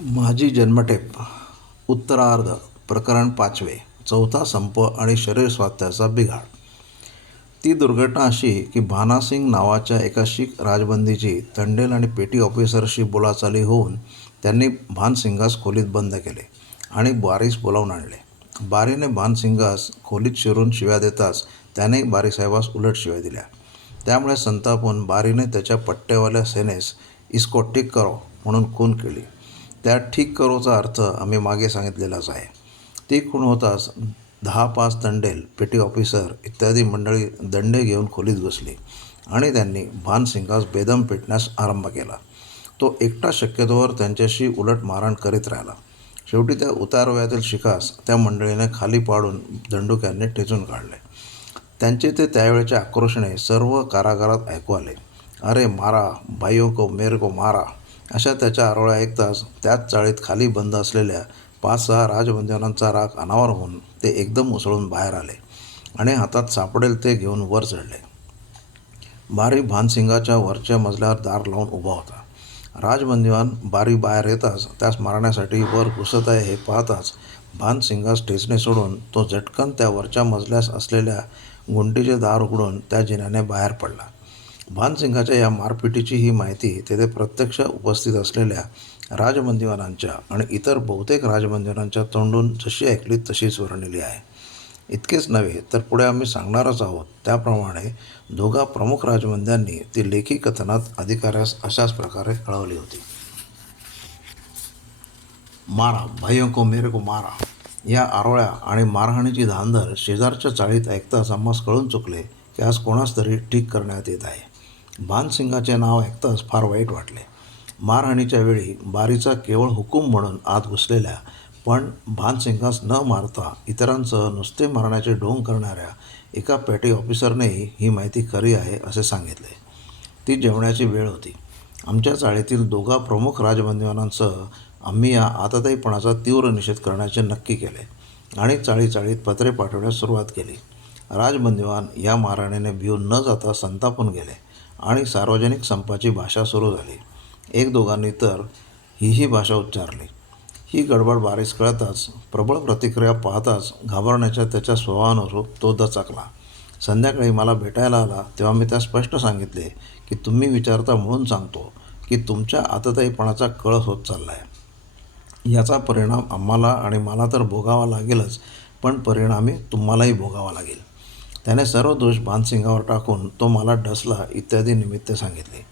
माझी जन्मटेप उत्तरार्ध प्रकरण पाचवे चौथा संप आणि शरीर स्वास्थ्याचा बिघाड. ती दुर्घटना अशी की भानासिंग नावाच्या एका शीख राजबंदीची तंडेल आणि पेटी ऑफिसरशी बोलाचाली होऊन त्यांनी भानसिंगास खोलीत बंद केले आणि बारीस बोलावून आणले. बारीने भानसिंगास खोलीत शिरून शिव्या देताच त्याने बारीसाहेबास उलट शिव्या दिल्या. त्यामुळे संतापून बारीने त्याच्या पट्ट्यावाल्या सेनेस इस्कोटिक करो म्हणून खून केली. त्या ठीक करोचा अर्थ आम्ही मागे सांगितलेलाच आहे. ती खूण होताच दहा पाच दंडेल पेटी ऑफिसर इत्यादी मंडळी दंडे घेऊन खोलीत घुसली आणि त्यांनी भानसिंगास बेदम पेटण्यास आरंभ केला. तो एकटा शक्यतोवर त्यांच्याशी उलट मारण करीत राहिला. शेवटी त्या उतारवयातील शिखास त्या मंडळीने खाली पाडून दंडुक्यांनी ठेचून काढले. त्यांचे ते त्यावेळेच्या आक्रोशने सर्व कारागारात ऐकू आले. अरे मारा बाईओ को मेरे को मारा अशा त्याच्या आरोळ्या ऐकताच त्याच चाळीत खाली बंद असलेल्या पाच सहा राजबंधनांचा राग अनावर होऊन ते एकदम उसळून बाहेर आले आणि हातात सापडेल ते घेऊन वर चढले. बारी भानसिंगाच्या वरच्या मजल्यावर दार लावून उभा होता. राजबंदिवान बारी बाहेर येताच त्यास मारण्यासाठी वर घुसत आहे हे पाहताच भानसिंगास ठेचणे सोडून तो झटकन त्या वरच्या मजल्यास असलेल्या गुंटीचे दार उघडून त्या जिन्याने बाहेर पडला. भानसिंगाच्या या मारपिटीची ही माहिती तेथे प्रत्यक्ष उपस्थित असलेल्या राजबंदिवानांच्या आणि इतर बहुतेक राजबंदिवानांच्या तोंडून जशी ऐकली तशीच वर्णिली आहे. इतकेच नव्हे तर पुढे आम्ही सांगणारच आहोत. त्याप्रमाणे दोघा प्रमुख राजबंद्यांनी ती लेखी कथनात अधिकाऱ्यास अशाच प्रकारे कळवली होती. मारा भाईयों को मेरे को मारा. या आरोळ्या आणि मारहाणीची धांदर शेजारच्या चाळीत ऐकताच आम्हास कळून चुकले की आज कोणास तरी ठीक करण्यात येत आहे. भानसिंगाचे नाव ऐकताच फार वाईट वाटले. मारहाणीच्या वेळी बारीचा केवळ हुकूम म्हणून आत घुसलेल्या पण भानसिंगास न मारता इतरांसह नुसते मारण्याचे ढोंग करणाऱ्या एका पेटी ऑफिसरनेही ही माहिती खरी आहे असे सांगितले. ती जेवण्याची वेळ होती. आमच्या चाळीतील दोघा प्रमुख राजबंदिवानांसह आम्ही या आताताईपणाचा तीव्र निषेध करण्याचे नक्की केले आणि चाळी चाळीत पत्रे पाठवण्यास सुरुवात केली. राजबंदिवान या मारहाणीने भिवून न जाता संतापून गेले. आणि सार्वजनिक संपाची भाषा सुरू झाली. एक दोघांनी तर हीही भाषा उच्चारली. ही गडबड बारीस कळताच प्रबळ प्रतिक्रिया पाहताच घाबरण्याच्या त्याच्या स्वभावानुरूप तो दचकला. संध्याकाळी मला भेटायला आला तेव्हा मी त्या स्पष्ट सांगितले की तुम्ही विचारता म्हणून सांगतो की तुमच्या आतताईपणाचा कळस होत चालला आहे याचा परिणाम आम्हाला आणि मला तर भोगावा लागेलच पण परिणामी तुम्हालाही भोगावा लागेल. त्याने सर्व दोष भानसिंगावर टाकून तो मला डसला इत्यादी निमित्त सांगितले.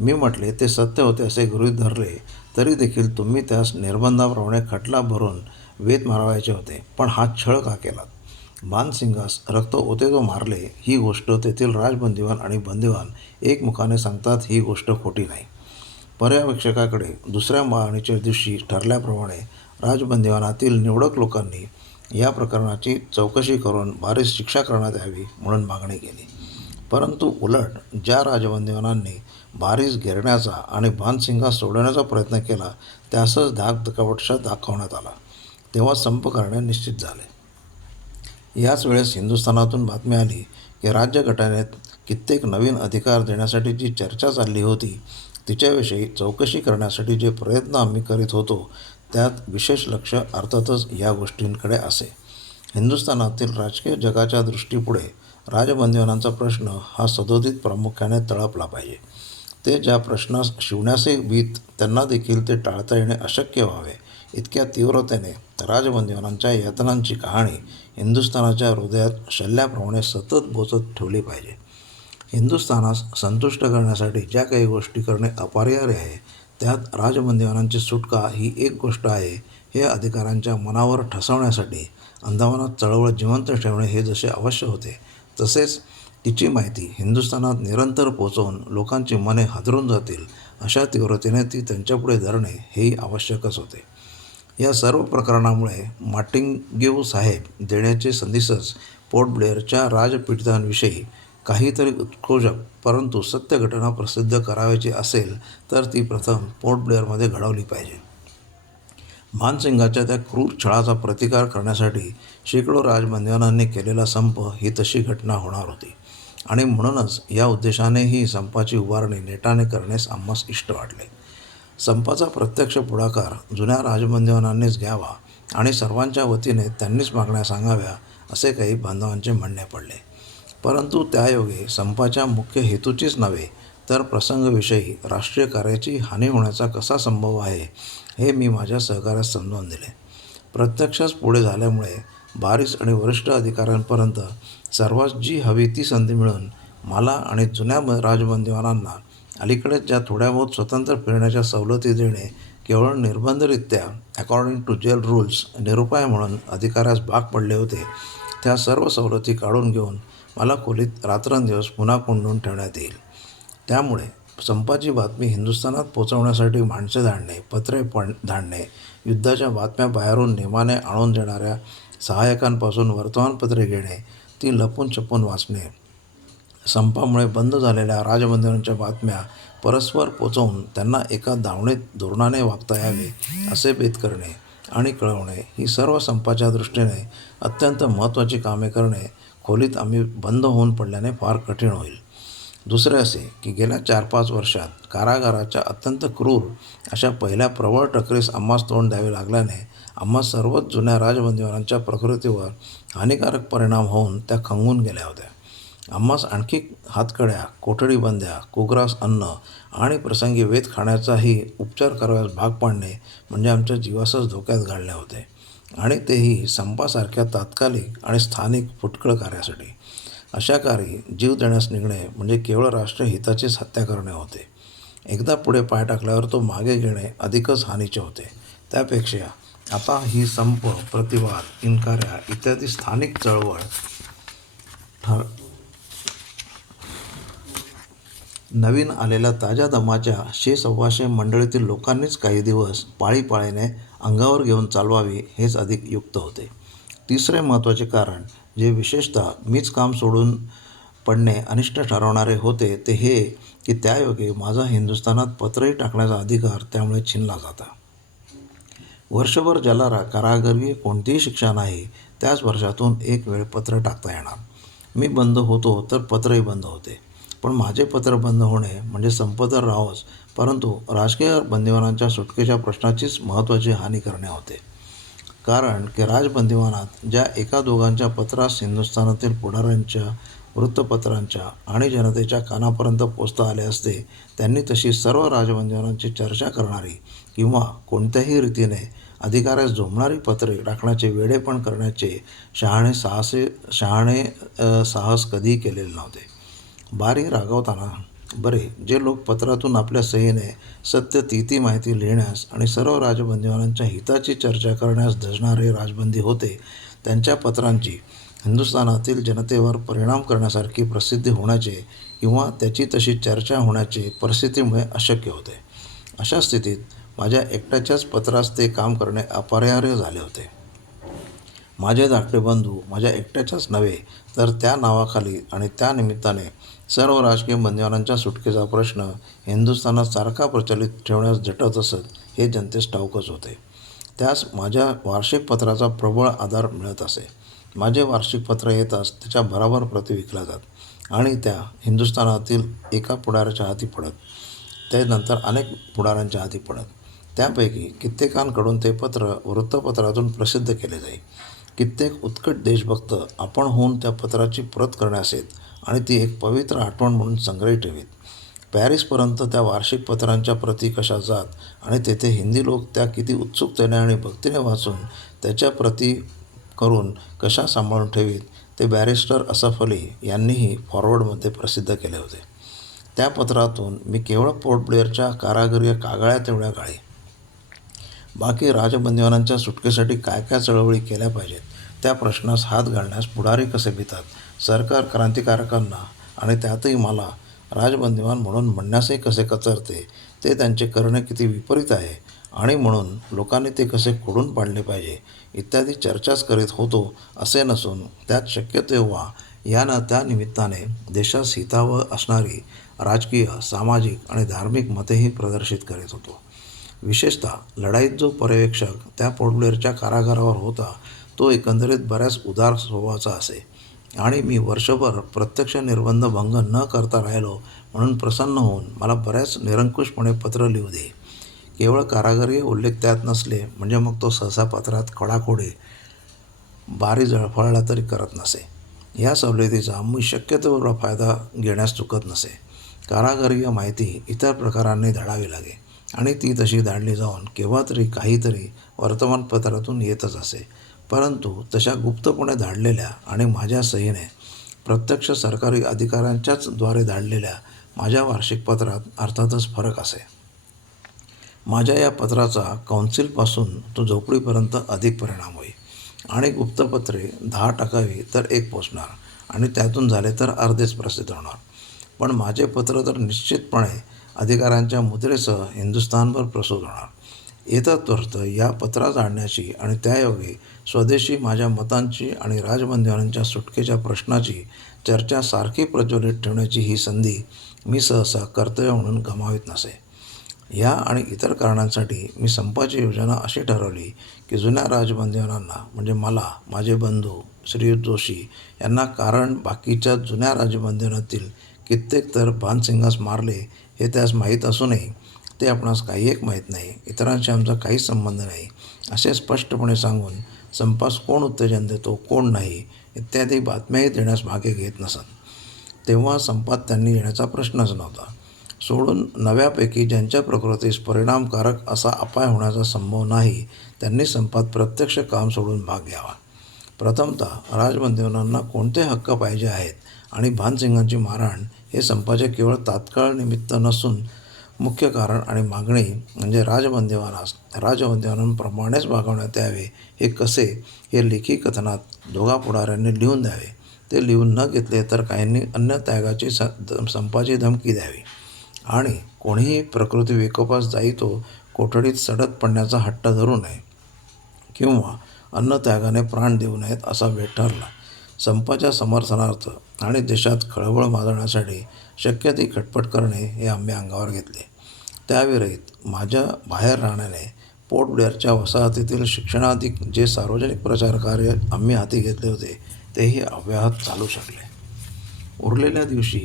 मी म्हटले ते सत्य होते असे गृहीत धरले तरी देखील तुम्ही त्यास निर्बंधाप्रमाणे खटला भरून वेत मारवायचे होते. पण हा छळ का केलात भानसिंगास रक्त होते तो मारले ही गोष्ट तेथील राजबंदीवान आणि बंदिवान एकमुखाने सांगतात ही गोष्ट खोटी नाही. पर्यवेक्षकाकडे दुसऱ्या मागणीच्या दिवशी ठरल्याप्रमाणे राजबंदिवानातील निवडक लोकांनी या प्रकरणाची चौकशी करून भारीच शिक्षा करण्यात यावी म्हणून मागणी केली. परंतु उलट ज्या राजबंदिवानांनी भारीस घेरण्याचा आणि भानसिंगा सोडवण्याचा प्रयत्न केला त्यासच धाक धकावटशा दाखवण्यात आला. तेव्हा संप करणे निश्चित झाले. याच वेळेस हिंदुस्थानातून बातमी आली की राज्यगटानेत कित्येक नवीन अधिकार देण्यासाठी जी चर्चा चालली होती तिच्याविषयी चौकशी करण्यासाठी जे प्रयत्न आम्ही करीत होतो त्यात विशेष लक्ष अर्थातच या गोष्टींकडे असे. हिंदुस्थानातील राजकीय जगाच्या दृष्टीपुढे राजबंदिवानांचा प्रश्न हा सदोदित प्रामुख्याने तळपला पाहिजे. ते ज्या प्रश्नास शिवण्याचे भीत त्यांना देखील ते टाळता येणे अशक्य व्हावे. इतक्या तीव्रतेने राजबंदिवानांच्या यातनांची कहाणी हिंदुस्थानाच्या हृदयात शल्ल्याप्रमाणे सतत बोचत ठेवली पाहिजे. हिंदुस्थानास संतुष्ट करण्यासाठी ज्या काही गोष्टी करणे अपरिहार्य आहे त्यात राजबंदीवानांची सुटका ही एक गोष्ट आहे हे अधिकाऱ्यांच्या मनावर ठसवण्यासाठी अंदामानात चळवळ जिवंत ठेवणे हे जसे आवश्यक होते तसेच तिची माहिती हिंदुस्थानात निरंतर पोचवून लोकांची मने हादरून जातील अशा तीव्रतेने ती त्यांच्यापुढे धरणे हेही आवश्यकच होते. या सर्व प्रकरणामुळे माटिंगेव साहेब देण्याचे संदेशच पोर्ट ब्लेअरच्या राजपीडितांविषयी काहीतरी उत्कोजक परंतु सत्य घटना प्रसिद्ध करावयाची असेल तर ती प्रथम पोर्ट ब्लेअरमध्ये घडवली पाहिजे. मानसिंगाच्या त्या क्रूर छळाचा प्रतिकार करण्यासाठी शेकडो राजबंदिवानांनी केलेला संप ही तशी घटना होणार होती. आणि म्हणूनच या उद्देशाने ही संपाची उभारणी नेटाने करण्यास आम्हास इष्ट वाटले. संपाचा प्रत्यक्ष पुढाकार जुन्या राजबंदीवानांनीच घ्यावा आणि सर्वांच्या वतीने त्यांनीच मागण्या सांगाव्या असे काही बांधवांचे म्हणणे पडले. परंतु त्यायोगे संपाच्या मुख्य हेतूचीच नव्हे तर प्रसंगविषयी राष्ट्रीय कार्याची हानी होण्याचा कसा संभव आहे हे मी माझ्या सहकार्यास समजावून दिले. प्रत्यक्षच पुढे झाल्यामुळे बारीस आणि वरिष्ठ अधिकाऱ्यांपर्यंत सर्वात जी हवी ती संधी मिळून मला आणि जुन्या राजबंदीवानांना अलीकडेच ज्या थोड्या बहुत स्वतंत्र फिरण्याच्या सवलती देणे केवळ निर्बंधरित्या अकॉर्डिंग टू जेल रूल्स निरुपाय म्हणून अधिकाऱ्यास भाग पडले होते त्या सर्व सवलती काढून घेऊन मला खोलीत रात्रंदिवस पुन्हा कोंडून ठेवण्यात येईल. त्यामुळे संपाची बातमी हिंदुस्थानात पोचवण्यासाठी माणसे धाडणे पत्रे पण धाडणे युद्धाच्या बातम्या बाहेरून नेमाने आणून देणाऱ्या सहाय्यकांपासून वर्तमानपत्रे घेणे ती लपून छपून वाचणे संपामुळे बंद झालेल्या राजबंधनांच्या बातम्या परस्पर पोचवून त्यांना एका धावणीत धोरणाने वागता यावे असे बेत करणे आणि कळवणे ही सर्व संपाच्या दृष्टीने अत्यंत महत्त्वाची कामे करणे खोलीत आम्ही बंद होऊन पडल्याने फार कठीण होईल. दुसरे असे की गेल्या चार पाच वर्षात कारागाराच्या अत्यंत क्रूर अशा पहिल्या प्रबळ टकरीस आम्हास तोंड द्यावे लागल्याने आम्हा सर्वच जुन्या राजबंदीवानांच्या प्रकृतीवर हानिकारक परिणाम होऊन त्या खंगून गेल्या होत्या. आम्हास आणखी हातकड्या कोठडी बंद्या कुग्रास अन्न आणि प्रसंगी वेध खाण्याचाही उपचार कराव्यास भाग पाडणे म्हणजे आमच्या जीवासच धोक्यात घालणे होते. आणि तेही संपासारख्या तात्कालिक आणि स्थानिक फुटकळ कार्यासाठी. अशा कार्य जीव देण्यास निघणे म्हणजे केवळ राष्ट्रहिताचीच हत्या करणे होते. एकदा पुढे पाय टाकल्यावर तो मागे घेणे अधिकच हानीचे होते. त्यापेक्षा आता ही संप प्रतिवाद इन्कार्या इत्यादी स्थानिक चळवळ ठर नवीन आलेल्या ताज्या दमाच्या शे सव्वाशे मंडळीतील लोकांनीच काही दिवस पाळीपाळीने अंगावर घेऊन चालवावी हेच अधिक युक्त होते. तिसरे महत्त्वाचे कारण जे विशेषतः मीच काम सोडून पडणे अनिष्ट ठरवणारे होते ते हे की त्यायोगे माझा हिंदुस्थानात पत्रही टाकण्याचा अधिकार त्यामुळे छिनला जाता. वर्षभर ज्याला रा कारागिरी कोणतीही शिक्षा नाही त्याच वर्षातून एक वेळ पत्र टाकता येणार. मी बंद होतो तर पत्रही बंद होते. पण माझे पत्र बंद होणे म्हणजे संपदर परंतु राजकीय बंदिवानांच्या सुटकेच्या प्रश्नाचीच महत्त्वाची हानी करणे होते. कारण की राजबंदिवानात ज्या एका दोघांच्या पत्रास हिंदुस्थानातील पुढाऱ्यांच्या वृत्तपत्रांच्या आणि जनतेच्या कानापर्यंत पोचता आले असते त्यांनी तशी सर्व राजबंदिवानांची चर्चा करणारी किंवा कोणत्याही रीतीने अधिकाऱ्यास झोमणारी पत्रे टाकण्याचे वेडेपण करण्याचे शहाणे साहसे शहाणे साहस कधीही केलेले नव्हते. बारी रागवताना बरे जे लोक पत्रातून आपल्या सहीने सत्य ती ती माहिती लिहिण्यास आणि सर्व राजबंदीवानांच्या हिताची चर्चा करण्यास धजणारे राजबंदी होते त्यांच्या पत्रांची हिंदुस्थानातील जनतेवर परिणाम करण्यासारखी प्रसिद्धी होण्याचे किंवा त्याची तशी चर्चा होण्याचे परिस्थितीमुळे अशक्य होते. अशा स्थितीत माझ्या एकट्याच्याच पत्रास ते काम करणे अपरिहार्य झाले होते. माझे धाकटे बंधू माझ्या एकट्याच्याच नव्हे तर त्या नावाखाली आणि त्या निमित्ताने सर्व राजकीय बंदिवानांच्या सुटकेचा प्रश्न हिंदुस्थानात सारखा प्रचलित ठेवण्यास झटत असत हे जनतेस ठाऊकच होते. त्यास माझ्या वार्षिक पत्राचा प्रबळ आधार मिळत असे. माझे वार्षिक पत्र येताच त्याच्या भराभर प्रति विकल्या जात आणि त्या हिंदुस्थानातील एका पुढाऱ्याच्या हाती पडत. त्यानंतर अनेक पुढाऱ्यांच्या हाती पडत. त्यापैकी कित्येकांकडून ते पत्र वृत्तपत्रातून प्रसिद्ध केले जाई. कित्येक उत्कट देशभक्त आपण होऊन त्या पत्राची प्रत करण्यास येत आणि ती एक पवित्र आठवण म्हणून संग्रही ठेवीत. पॅरिसपर्यंत त्या वार्षिक पत्रांच्या प्रती कशा जात आणि तेथे हिंदी लोक त्या किती उत्सुकतेने आणि भक्तीने वाचून त्याच्या प्रती करून कशा सांभाळून ठेवीत ते बॅरिस्टर असफ अली यांनीही फॉरवर्डमध्ये प्रसिद्ध केले होते. त्या पत्रातून मी केवळ पोर्ट ब्लेअरच्या कारागिरी कागाळ्या तेवढ्या काळी बाकी राजबंदिवानांच्या सुटकेसाठी काय काय चळवळी केल्या पाहिजेत? त्या प्रश्नास हात घालण्यास पुढारे कसे भितात सरकार क्रांतिकारकांना आणि त्यातही मला राजबंदिवान म्हणून म्हणण्यासही कसे कचरते ते त्यांचे करणे किती विपरीत आहे आणि म्हणून लोकांनी ते कसे खोडून पाडले पाहिजे इत्यादी चर्चाच करीत होतो असे नसून त्यात शक्य तेव्हा यानं त्या निमित्ताने देशास हितावह असणारी राजकीय सामाजिक आणि धार्मिक मतेही प्रदर्शित करीत होतो. विशेषतः लढाईत जो पर्यवेक्षक त्या पोर्टब्लेअरच्या कारागारावर होता तो एकंदरीत बऱ्याच उदार स्वभावाचा असे. आणि मी वर्षभर प्रत्यक्ष निर्बंध भंग न करता राहिलो म्हणून प्रसन्न होऊन मला बऱ्याच निरंकुशपणे पत्र लिहू दे. केवळ कारागरी उल्लेख त्यात नसले म्हणजे मग तो सहसा पत्रात खडाखोडे बारी जळफळला तरी करत नसे. या सवलतीचा मी शक्यतो फायदा घेण्यास चुकत नसे. कारागरीय माहिती इतर प्रकारांनी धाडावी लागे आणि ती तशी धाडली जाऊन केव्हा तरी काहीतरी वर्तमानपत्रातून येतच असे. परंतु तशा गुप्तपणे धाडलेल्या आणि माझ्या सहीने प्रत्यक्ष सरकारी अधिकाऱ्यांच्याच द्वारे धाडलेल्या माझ्या वार्षिक पत्रात अर्थातच फरक असे. माझ्या या पत्राचा कौन्सिलपासून तो झोपडीपर्यंत अधिक परिणाम होई आणि गुप्तपत्रे दहा टाकावी तर एक पोचणार आणि त्यातून झाले तर अर्धेच प्रसिद्ध होणार. पण माझे पत्र तर निश्चितपणे अधिकाऱ्यांच्या मुद्रेसह हिंदुस्थानभर प्रसूत होणार. येतत्वर्थ या पत्रात आणण्याची आणि त्यायोगे स्वदेशी माझ्या मतांची आणि राजबंधूंच्या सुटकेच्या प्रश्नाची चर्चा सारखी प्रज्वलित ठेवण्याची ही संधी मी सहसा कर्तव्य म्हणून गमावित नसे. या आणि इतर कारणांसाठी मी संपाची योजना अशी ठरवली की जुन्या राजबंधूंना म्हणजे मला माझे बंधू श्रीयुत जोशी यांना कारण बाकीच्या जुन्या राजबंधनातील कित्येक तर भानसिंगास मारले हे त्यास माहीत असूनही ते आपणास काही एक माहीत नाही इतरांशी आमचा काहीच संबंध नाही असे स्पष्टपणे सांगून संपास कोण उत्तेजन देतो कोण नाही इत्यादी बातम्याही देण्यास मागे घेत नसत तेव्हा संपात त्यांनी येण्याचा प्रश्नच नव्हता. सोडून नव्यापैकी ज्यांच्या प्रकृतीस परिणामकारक असा अपाय होण्याचा संभव नाही त्यांनी संपात प्रत्यक्ष काम सोडून भाग घ्यावा. प्रथमतः राजबंधूंना कोणते हक्क पाहिजे आहेत आणि भानसिंगांची मारहाण हे संपाचे केवळ तात्काळ निमित्त नसून मुख्य कारण आणि मागणी म्हणजे राजबंदीवानास राजबंदीवानांप्रमाणेच वागवण्यात यावे हे कसे? हे लेखी कथनात दोघा पुढाऱ्यांनी लिहून द्यावे. ते लिहून न घेतले तर काहींनी अन्य त्यागाची संपाची धमकी द्यावी. आणि कोणीही प्रकृती विकोपास जाईतो कोठडीत सडत पडण्याचा हट्ट धरू नये किंवा अन्नत्यागाने प्राण देऊ नयेत असा वेळ ठरला. संपाच्या समर्थनार्थ आणि देशात खळबळ माजवण्यासाठी शक्य ती खटपट करणे हे आम्ही अंगावर घेतले. त्याविरहित माझ्या बाहेर राहण्याने पोर्ट ब्लेअरच्या वसाहतीतील शिक्षणाधिक जे सार्वजनिक प्रचार कार्य आम्ही हाती घेतले होते तेही अव्याहत चालू शकले. उरलेल्या दिवशी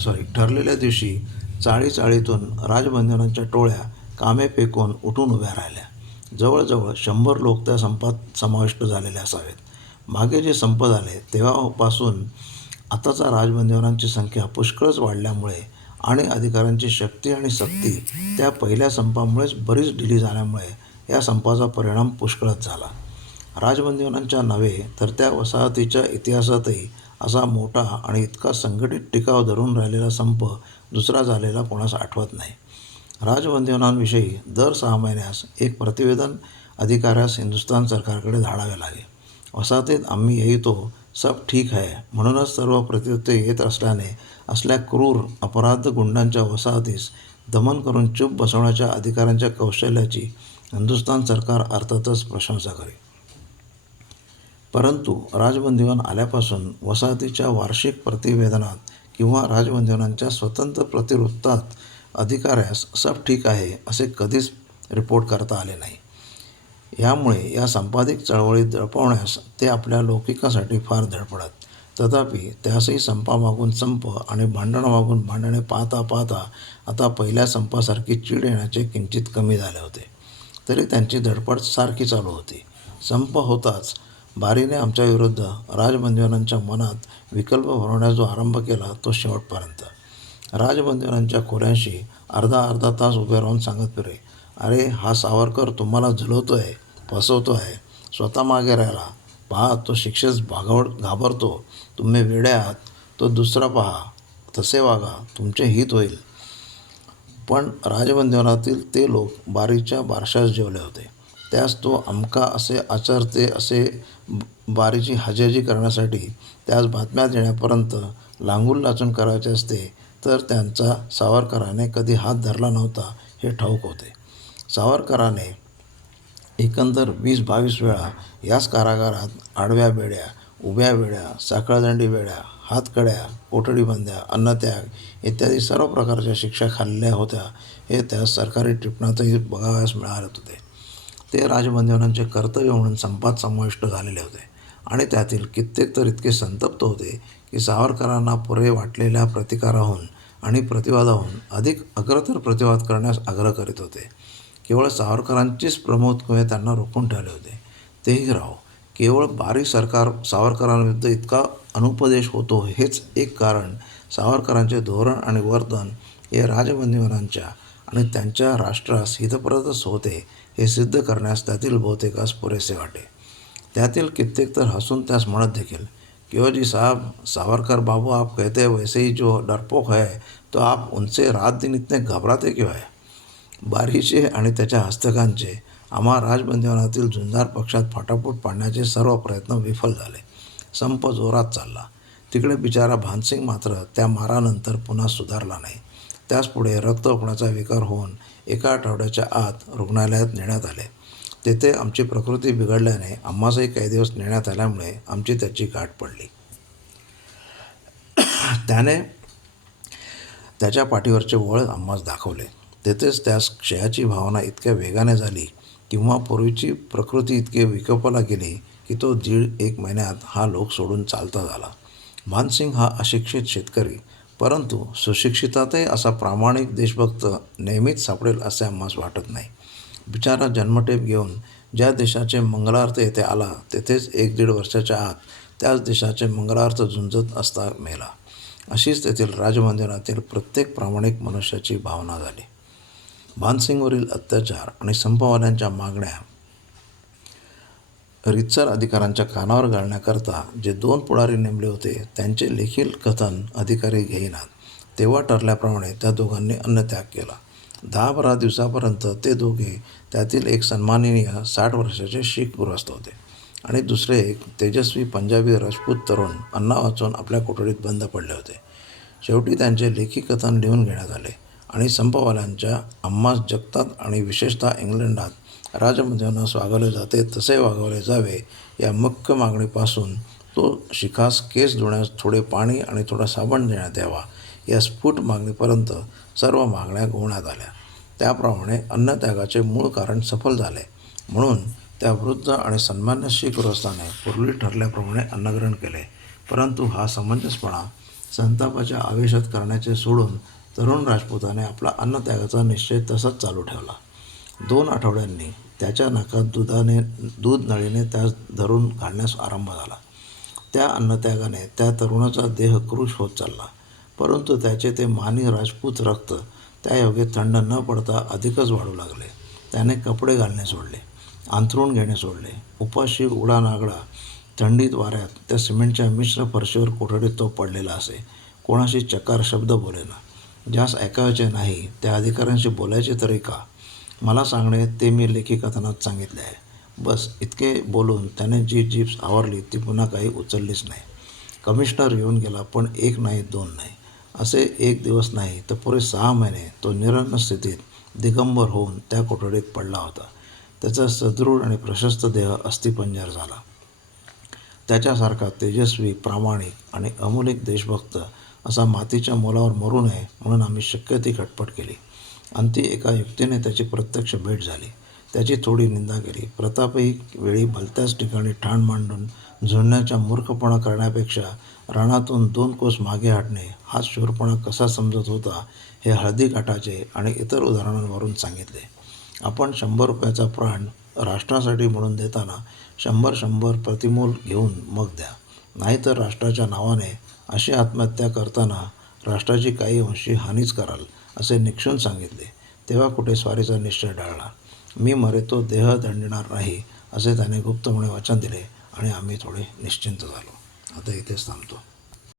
सॉरी ठरलेल्या दिवशी चाळी चाळीतून राजबंधनांच्या टोळ्या कामे फेकून उठून उभ्या राहिल्या. जवळजवळ शंभर लोक त्या संपात समाविष्ट झालेले असावेत. मागे जे संप झाले तेव्हापासून आताचा राजबंधनांची संख्या पुष्कळच वाढल्यामुळे आणि अधिकाऱ्यांची शक्ती आणि सक्ती त्या पहिल्या संपामुळेच बरीच ढिली झाल्यामुळे या संपाचा परिणाम पुष्कळच झाला. राजबंधनांच्या नव्हे तर त्या वसाहतीच्या इतिहासातही असा मोठा आणि इतका संघटित टिकाव धरून राहिलेला संप दुसरा झालेला कोणास आठवत नाही. राजबंधनांविषयी दर सहा महिन्यास एक प्रतिवेदन अधिकाऱ्यास हिंदुस्थान सरकारकडे धाडावे लागे वसाहतीत आम्ही येतो सब ठीक आहे. म्हणूनच सर्व प्रत्युत्तर येत असल्याने असल्या क्रूर अपराध गुंडांच्या वसाहतीस दमन करून चूप बसवण्याच्या अधिकाऱ्यांच्या कौशल्याची हिंदुस्थान सरकार अर्थातच प्रशंसा करी. परंतु राजबंदीवन आल्यापासून वसाहतीच्या वार्षिक प्रतिवेदनात किंवा राजबंदीवनांच्या स्वतंत्र प्रतिवृत्तात अधिकाऱ्यास सब ठीक आहे असे कधीच रिपोर्ट करता आले नाही. यामुळे या संपादिक चळवळीत दडपवण्यास ते आपल्या लौकिकासाठी फार धडपडत. तथापि त्यासही संपामागून संप आणि भांडणामागून भांडणे पाहता पाहता आता पहिल्या संपासारखी चीड येण्याचे किंचित कमी झाले होते. तरी त्यांची धडपड सारखी चालू होती. संप होताच बारीने आमच्या विरुद्ध राजबंधूनांच्या मनात विकल्प भरवण्यास जो आरंभ केला तो शेवटपर्यंत. राजबंदिवानांच्या खोऱ्यांशी अर्धा अर्धा तास उभे राहून सांगत फिरे. अरे हा सावरकर तुम्हाला झुलवतो आहे फसवतो आहे स्वतः मागे राहिला. पहा तो शिक्षेस भागवड घाबरतो. तुम्ही वेडे आहात तो दुसरा पहा. तसे वागा तुमचे हित होईल. पण राजबंधनातील ते लोक बारीच्या बारशास जेवले होते. त्यास तो अमका असे आचरते असे बारीची हजेजी करण्यासाठी त्यास बातम्या देण्यापर्यंत लांगूल लाचून करायचे असते तर त्यांचा सावरकराने कधी हात धरला नव्हता हे ठाऊक होते. सावरकराने एकंदर वीस बावीस वेळा याच कारागारात आडव्या बेड्या उभ्या बेड्या साखळदंडी बेड्या हातकड्या कोठडीबंद्या अन्नत्याग इत्यादी सर्व प्रकारच्या शिक्षा खाल्ल्या होत्या हे त्या सरकारी टिपणातही बघावयास मिळाले होते. ते राजबंधनांचे कर्तव्य म्हणून संपात समाविष्ट झालेले होते आणि त्यातील कित्येक तर इतके संतप्त होते की सावरकरांना पुरे वाटलेल्या प्रतिकाराहून आणि प्रतिवादाहून अधिक अग्रतर प्रतिवाद करण्यास आग्रह करीत होते. केवळ सावरकरांचीच प्रमोद कुवे त्यांना रोखून ठेवले होते. तेही राहो केवळ बारी सरकार सावरकरांविरुद्ध इतका अनुपदेश होतो हेच एक कारण सावरकरांचे धोरण आणि वर्तन हे राजबंदीवरांच्या आणि त्यांच्या राष्ट्रास हितप्रदच होते हे सिद्ध करण्यास त्यातील बहुतेकास पुरेसे वाटे. त्यातील कित्येक तर हसून त्यास म्हणत देखील किंवा साहब सावरकर बाबू आप कहते वैसे ही जो डरपोक है तो आप उनसे रात दिन इतने घबराते क्यों है? बारीचे आणि त्याच्या हस्तकांचे आम्हा राजबंदीवनातील झुंजार पक्षात फाटाफूट पाडण्याचे सर्व प्रयत्न विफल झाले. संप जोरात चालला. तिकडे बिचारा भानसिंग मात्र त्या मारानंतर पुन्हा सुधारला नाही. त्यास पुढे रक्त ओकण्याचा विकार होऊन एका आठवड्याच्या आत रुग्णालयात नेण्यात आले. तेथे आमची प्रकृती बिघडल्याने आम्हासही काही दिवस नेण्यात आल्यामुळे आमची त्याची गाठ पडली. त्याने त्याच्या पाठीवरचे वळ आम्हास दाखवले. तेथेच त्यास क्षयाची भावना इतक्या वेगाने झाली किंवा पूर्वीची प्रकृती इतके विकोपाला गेली की तो दीड एक महिन्यात हा लोक सोडून चालता झाला. मानसिंग हा अशिक्षित शेतकरी परंतु सुशिक्षितातही असा प्रामाणिक देशभक्त नेहमीच सापडेल असे आम्हास वाटत नाही. बिचारा जन्मटेप घेऊन ज्या देशाचे मंगलार्थ येथे आला तेथेच एक दीड वर्षाच्या आत त्याच देशाचे मंगलार्थ झुंजत असता मेला. अशीच तेथील राजमंदिरातील प्रत्येक प्रामाणिक मनुष्याची भावना झाली. भानसिंगवरील अत्याचार आणि संपवाल्यांच्या मागण्या रितसर अधिकाऱ्यांच्या कानावर घालण्याकरता जे दोन पुढारी नेमले होते त्यांचे लेखील कथन अधिकारी घेईनात तेव्हा ठरल्याप्रमाणे त्या दोघांनी अन्नत्याग केला. दहा बारा दिवसापर्यंत ते दोघे त्यातील एक सन्माननीय साठ वर्षाचे शीख गृहस्थ होते. आणि दुसरे एक तेजस्वी पंजाबी राजपूत तरुण अन्ना वाचून आपल्या कोठडीत बंद पडले होते. शेवटी त्यांचे लेखी कथन लिहून घेण्यात आले. आणि संपवाल्यांच्या आम्हास जगतात आणि विशेषतः इंग्लंडात. राजमंत्र्यांना स्वागवले जाते तसे वागवले जावे या मुख्य मागणीपासून तो शिखास केस धुण्यास थोडे पाणी आणि थोडा साबण देण्यात यावा. या स्फुट मागणीपर्यंत सर्व मागण्या गोवण्यात आल्या. त्याप्रमाणे अन्नत्यागाचे मूळ कारण सफल झाले. म्हणून त्या वृद्ध आणि सन्मान्य शीख गृहस्थाने पूर्वी ठरल्याप्रमाणे अन्नग्रहण केले. परंतु हा समंजसपणा संतापाच्या आवेशात करण्याचे सोडून तरुण राजपुताने आपला अन्नत्यागाचा निश्चय तसाच चालू ठेवला. दोन आठवड्यांनी त्याच्या नाकात दुधाने दूध नळीने त्यास धरून घालण्यास आरंभ झाला. त्या अन्नत्यागाने त्या तरुणाचा देह क्रूश होत चालला. परंतु त्याचे ते मानी राजपूत रक्त त्या योगे थंड न पडता अधिकच वाढू लागले. त्याने कपडे घालणे सोडले अंथरूण घेणे सोडले. उपाशी उडा नागडा थंडीत वाऱ्यात त्या सिमेंटच्या मिश्र फरशीवर कोठडीत तो पडलेला असे. कोणाशी चकार शब्द बोलेना. ज्यास ऐकायचे नाही त्या अधिकाऱ्यांशी बोलायचे तरी का? मला सांगणे ते मी लेखी कथनात सांगितले आहे. बस इतके बोलून त्याने जी जीप्स आवरली ती पुन्हा काही उचललीच नाही. कमिशनर येऊन गेला पण एक नाही दोन नाही. असे एक दिवस नाही तर पुरे सहा महिने तो निरन्न स्थितीत दिगंबर होऊन त्या कोठडीत पडला होता. त्याचा सदृढ आणि प्रशस्त देह अस्थिपंजर झाला. त्याच्यासारखा तेजस्वी प्रामाणिक आणि अमूलिक देशभक्त असा मातीच्या मोलावर मरू नये म्हणून आम्ही शक्य ती खटपट केली. अंती एका युक्तीने त्याची प्रत्यक्ष भेट झाली. त्याची थोडी निंदा केली. प्रतापही वेळी भलत्याच ठिकाणी ठाण मांडून झुळण्याच्या मूर्खपणा करण्यापेक्षा रानातून दोन कोस मागे हटणे हा शूरपणा कसा समजत होता हे हळदी काठाचे आणि इतर उदाहरणांवरून सांगितले. आपण शंभर रुपयाचा प्राण राष्ट्रासाठी म्हणून देताना शंभर शंभर प्रतिमूल घेऊन मग द्या. नाहीतर राष्ट्राच्या नावाने अशी आत्महत्या करताना राष्ट्राची काही अंशी हानीच कराल असे निक्षून सांगितले. तेव्हा कुठे स्वारीचा निश्चय टाळला मी मरे तो देह दंडणार नाही असे त्याने गुप्तपणे वचन दिले आणि आम्ही थोडे निश्चिंत झालो. आता इथेच थांबतो.